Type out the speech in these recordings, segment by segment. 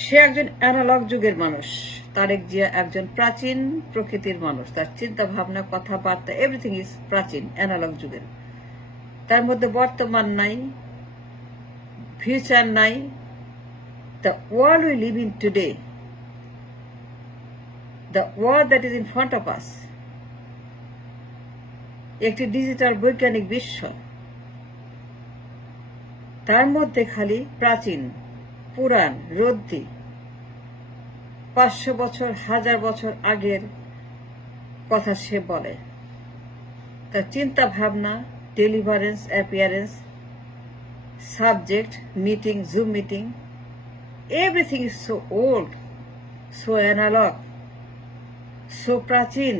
সে একজন অ্যানালগ যুগের মানুষ। তারেক জিয়া একজন প্রাচীন প্রকৃতির মানুষ। তার চিন্তা ভাবনা, কথাবার্তা, এভরিথিং ইজ প্রাচীন, অ্যানালগ যুগের। তার মধ্যে বর্তমান নাই, ফিউচার নাই। The world we live in today, the world that is in front of us, একটি ডিজিটাল বৈজ্ঞানিক বিশ্ব। তার মধ্যে খালি প্রাচীন, পুরাণ, রদ্দি, 500 বছর, 1000 বছর আগের কথা সে বলে। তার চিন্তা ভাবনা, deliverance, appearance, subject, meeting, zoom meeting, everything is so old, so analog, so প্রাচীন,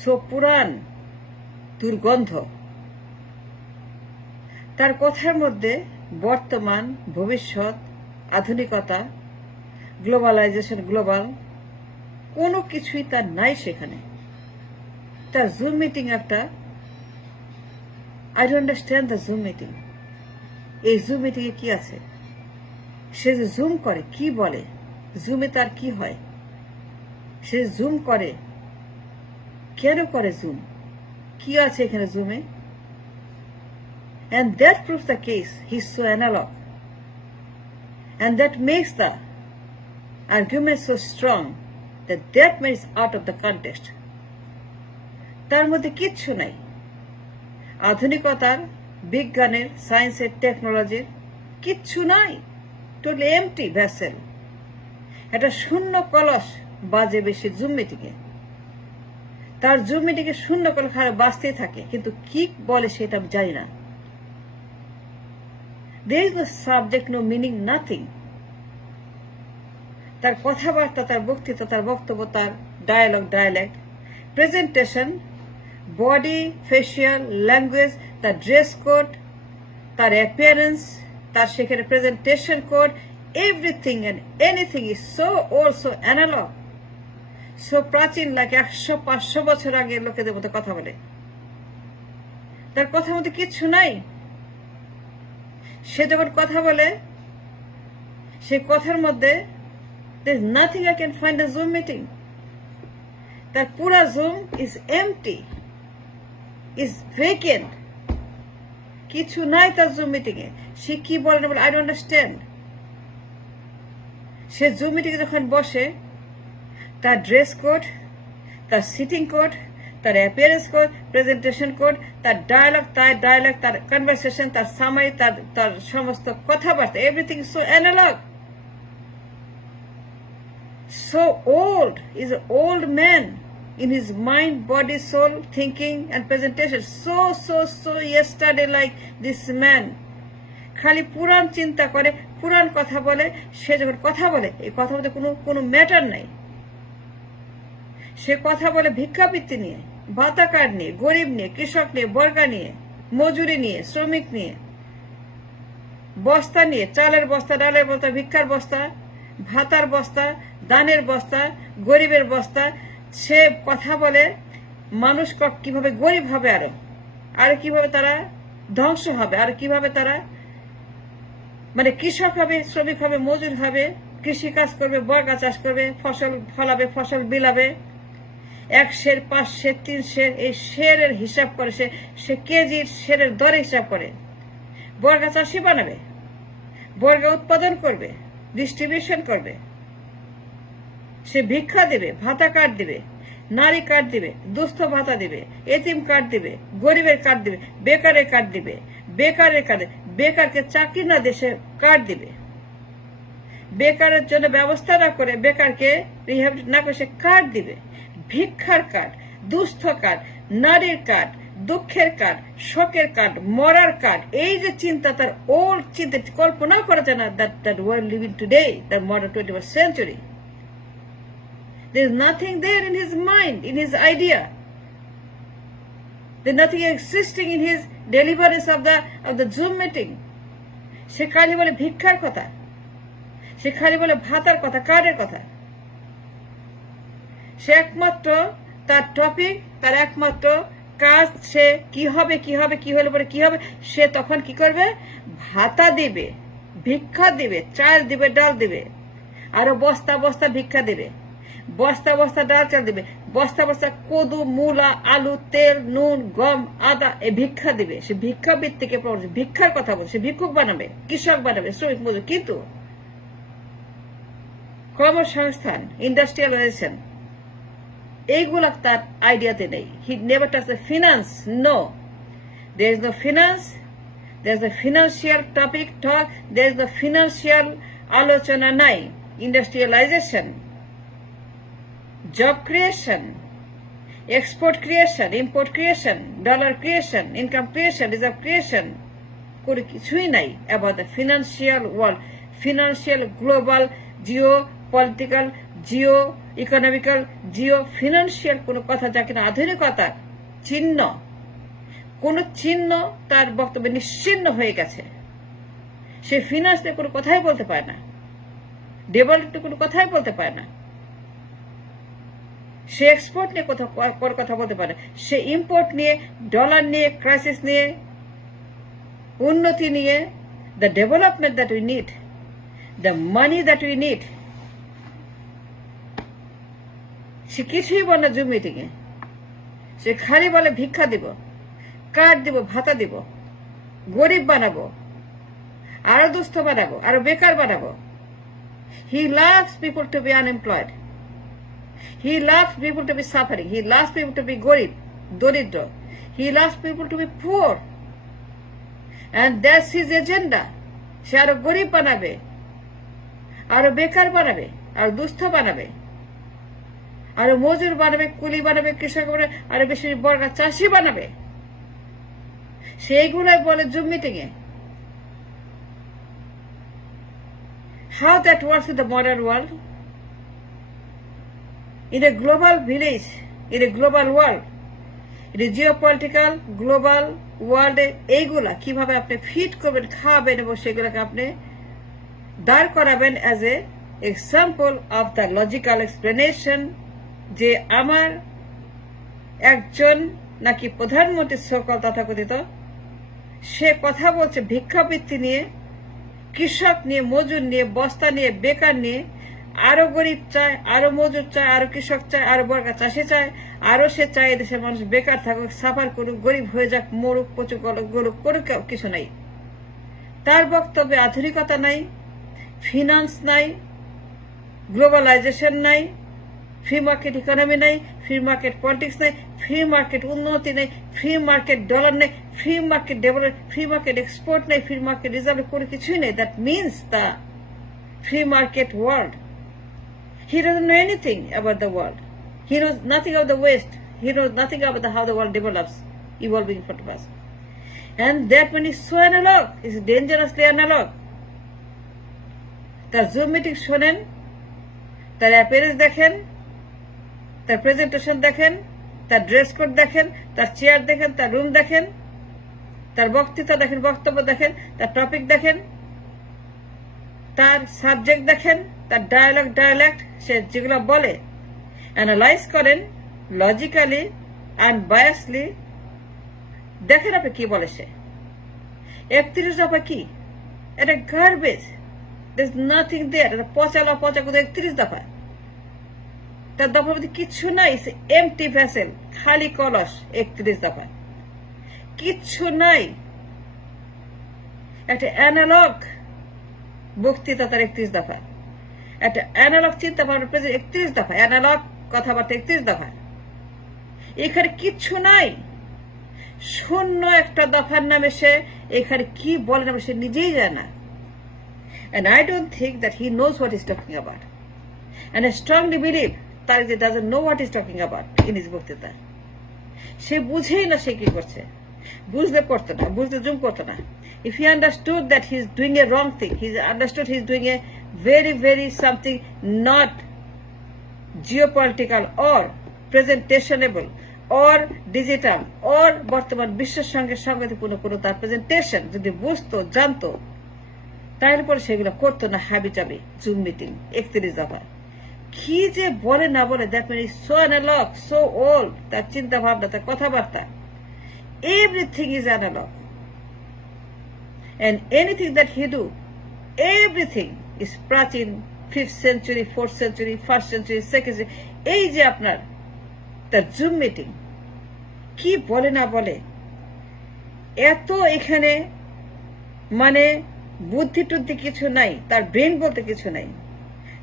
so পুরাণ, দুর্গন্ধ। তার কথার মধ্যে বর্তমান, ভবিষ্যৎ, আধুনিকতা, গ্লোবালাইজেশন, গ্লোবাল কোনো কিছুই তার নাই সেখানে। তার জুম মিটিং একটা, I don't understand the zoom meeting. এই জুম মিটিং এ কি আছে? সে যে জুম করে, কি বলে, জুমে তার কি হয়, সে জুম করে কেন করে, জুম কি আছে এখানে জুমে? And that proves the case he's so analog, and that makes the argument so strong that makes out of the context. তার মধ্যে কিচ্ছু নাই আধুনিকতার, বিজ্ঞানের, সায়েন্সের, টেকনোলজির, কিচ্ছু নাই। টোটালি এমটি ভেসেল, এটা শূন্য কলস বাজে বেশি জুম মিটিংয়ে। তার জুম মিটিংয়ে শূন্য কলস বাজতেই থাকে, কিন্তু কি বলে সেটা আমি জানি না। There is no subject, no meaning, nothing. তার কথাবার্তা, তার বক্তৃতা, তার বক্তব্য, তার dialogue, presentation, body, facial, language, তার ড্রেস কোড, তার অ্যাপিয়ারেন্স, তার সেখানে presentation code, everything and anything is so old, so analogue, so প্রাচীন, লাগে 100-500 বছর আগে লোকেদের মধ্যে কথা বলে। তার কথার মধ্যে কিচ্ছু নাই। সে যখন কথা বলে, সে কথার মধ্যে there is nothing I can find a Zoom meeting. তার পুরা Zoom is empty, is vacant. কিছু নাই তার Zoom meeting এ। সে কি বলে না বলে I don't understand. Say Zoom meeting এ যখন বসে, তার ড্রেস কোড, তার সিটিং কোড, তার অ্যাপিয়ারেন্স কোড, প্রেজেন্টেশন কোড, তার ডায়ালগ, তার কনভারসেশন, তার সামারি, তার সমস্ত কথাবার্তা, everything so analogue, so old. Is an old man in his mind, body, soul, thinking and presentation. So yesterday like this man. খালি পুরাণ চিন্তা করে, পুরাণ কথা বলে। সে যখন কথা বলে, এই কথা বলতে কোনো ম্যাটার নাই। সে কথা বলে ভিক্ষাবৃত্তি নিয়ে, ভাতা কার্ড নিয়ে, গরিব নিয়ে, কৃষক নিয়ে, বর্গা নিয়ে, মজুরি নিয়ে, শ্রমিক নিয়ে, বস্তা নিয়ে, চালের বস্তা, ডালের বস্তা, ভিক্ষার বস্তা, ভাতার বস্তা, দানের বস্তা, গরিবের বস্তা। সে কথা বলে মানুষ কিভাবে গরিব হবে, আরো কিভাবে তারা ধ্বংস হবে, আর কিভাবে তারা মানে কৃষক হবে, শ্রমিক হবে, মজুর হবে, কৃষি কাজ করবে, বর্গা চাষ করবে, ফসল ফলাবে, ফসল বিলাবে, 1 সের, 5 সের, 3 সের, এই শেরের হিসাব করে। সে কেজির শেরের দরে হিসাব করে। বর্গা চাষি বানাবে, বর্গা উৎপাদন করবে, ডিস্ট্রিবিউশন করবে। সে ভিক্ষা দিবে, ভাতা কার্ড দিবে, নারী কার্ড দিবে, দুস্থ ভাতা দিবে, এতিম কার্ড দিবে, গরিবের কার্ড দিবে, বেকারের কার্ড দিবে, বেকারকে চাকরি না দেশে কার্ড দিবে, বেকারের জন্য ব্যবস্থা না করে, বেকারকে রিহ্যাবিলিটেট না করে সে কার্ড দিবে। ভিক্ষার কার্ড, দুস্থ কার্ড, নারীর কার্ড, দুঃখের কার্ড, শোকের কার্ড, মরার কার্ড। এই যে চিন্তা, তার ওল্ড চিন্তা, কল্পনা করা যায় না। that world living today, the modern 21st century. There is nothing there in his mind, in his idea. There is nothing existing in his deliverance of the Zoom meeting. সে খালি বলে ভিক্ষার কথা, সে খালি বলে ভাতার কথা, কার্ডের কথা। সে একমাত্র তার টপিক, তার একমাত্র কাজ, সে কি হবে, কি হলে পরে কি হবে, সে তখন কি করবে, ভাতা দিবে, ভিক্ষা দিবে, চাল দিবে, ডাল দিবে, আরো বস্তা বস্তা ভিক্ষা দিবে, বস্তা বস্তা ডাল চাল দিবে, বস্তা বস্তা কদু, মূলা, আলু, তেল, নুন, গম, আদা এই ভিক্ষা দিবে। সে ভিক্ষাবৃত্তিকে ভিক্ষার কথা বলছে, সে ভিক্ষুক বানাবে, কৃষক বানাবে, শ্রমিক মজুর। কিন্তু কর্মসংস্থান, ইন্ডাস্ট্রিয়ালাইজেশন এইগুলা তার আইডিয়াতে নেই। He never touch the finance. No, there is no finance, there is no financial topic talk, there is no financial আলোচনা নাই। Industrialisation, job creation, export creation, import creation, dollar creation, income creation, reserve creation করে কিছুই নাই about the financial world, financial, global, geopolitical, geo-economical, geo-financial কোনো কথা যা কিনা আধুনিকতা চিহ্ন, কোন চিহ্ন তার বক্তব্যে নিশ্চিহ্ন হয়ে গেছে। সে ফিনান্স নিয়ে কোনো কথাই বলতে পারে না, ডেভেলপমেন্ট কোনো কথাই বলতে পারে না, সে এক্সপোর্ট নিয়ে কথা বলতে পারে, সে ইম্পোর্ট নিয়ে, ডলার নিয়ে, ক্রাইসিস নিয়ে, উন্নতি নিয়ে, the development that we need, the money that we need, সে কিছুই বলে না। জুম মিটিং এ সে খালি বলে ভিক্ষা দিব, কার্ড দিব, ভাতা দিব, গরিব বানাবো, আরো দুস্থ বানাবো, আরো বেকার বানাবো। He loves people to be unemployed, he loves people to be suffering, he loves people to be গরিব, দরিদ্র, he loves people to be poor, and that's his agenda. সে আরো গরিব বানাবে, আরো বেকার বানাবে, আরো দুস্থ বানাবে, আরো মজুর বানাবে, কুলি বানাবে, কৃষক বানাবে, আরো বেশি বর্গা চাষি বানাবে। সেইগুলাই বলে zoom meeting A. How that works in the modern world? In a global village, in a global world, in a geopolitical global world, এইগুলা কিভাবে আপনি ফিট করবেন, খাওয়াবেন এবং সেগুলোকে আপনি দাঁড় করাবেন as a example of the logical explanation যে আমার একজন নাকি প্রধানমন্ত্রী সকল তথাকথিত সে কথা বলছে ভিক্ষাবৃত্তি নিয়ে, কৃষক নিয়ে, মজুর নিয়ে, বস্তা নিয়ে, বেকার নিয়ে, আরো গরিব চায়, আরো মজুর চায়, আরো কৃষক চায়, আরো বর্গা চাষি চায়, আরো সে চায় দেশের মানুষ বেকার থাকুক, সাফার করুক, গরিব হয়ে যাক, মরুক, পচুক, গরুক, করুক, কিছু নাই। তার বক্তব্যে আধুনিকতা নাই, ফিনান্স নাই, গ্লোবালাইজেশন নাই, ফ্রি মার্কেট ইকোনমি নাই, ফ্রি মার্কেট পলিটিক্স নাই, ফ্রি মার্কেট উন্নতি নেই, ফ্রি মার্কেট ডলার নেই, free market develop, free market export নেই, ফ্রি মার্কেট রিজার্ভ করে কিছুই নেই। That means the free market world. He doesn't know anything about the world. He knows nothing of the West. He knows nothing about how the world develops, evolving in front of us. And that when he's so analog, is dangerously analog. তার zoom meeting শোনেন, তার appearance দেখেন, তার presentation দেখেন, তার dress code দেখেন, তার chair দেখেন, তার রুম দেখেন, তার বক্তৃতা দেখেন, বক্তব্য দেখেন, তার টপিক দেখেন, তার সাবজেক্ট দেখেন, তার ডায়ালেক্ট সে যেগুলো বলে অ্যানালাইজ করেন লজিক্যালি আনবায়াসলি, দেখেন আপনি কি বলে সে। 31 দফা কি? এটা গার্বেজ, there's nothing there, এটা পচা 31 দফা। তার দফার মধ্যে কিচ্ছু নাই, এমটি ভেসেল, খালি কলস। 31 দফা কিচ্ছু নাই, একটা অ্যানালগ বক্তৃতা তার 31 দফা, একটা অ্যানালগ চিন্তা ভাবনা 31 দফা, অ্যানালগ কথাবার্তা 31 দফা। এখানে কিচ্ছু নাই, শূন্য একটা দফার নামে সে এখানে কি বলে না সে নিজেই জানে না। And I don't think that he knows what he's talking about. And I strongly believe that he doesn't know what he's talking about in his বক্তৃতা। সে বুঝেই না সে কি করছে, বুঝলে করতো না, বুঝলে জুম করতো না। If he understood that he's doing a wrong thing, he understood he's doing a very something not geopolitical or presentationable or digital or বর্তমান বিশ্বের সঙ্গে সংগতিপূর্ণ কোনো তার প্রেজেন্টেশন যদি বুঝতো, জানতো, তাহলে পরে সেগুলো করতো না। হাবি চাবি জুম মিটিং 31 দফা কি যে বলে না বলে, that mean is so analogue, so old. তার চিন্তা ভাবনা, তার কথাবার্তা, everything is analogue. And anything that he do everything is প্রাচীন, 5th century, 4th century, 1st century, 2nd century। এই যে আপনার তার জুম মিটিং কি বলে না বলে, এত এখানে মানে বুদ্ধি টুদ্ধি কিছু নাই, তার ব্রেন বলতে কিছু নাই,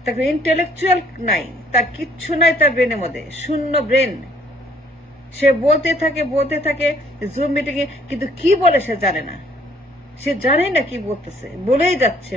তার ইন্টেলেকচুয়াল নাই, তার কিচ্ছু নাই তার ব্রেনের মধ্যে, শূন্য ব্রেন। সে বলতে থাকে জুম মিটিং এ, কিন্তু কি বলে সে জানে না, সে জানে না কি বলতেছে, বলেই যাচ্ছে।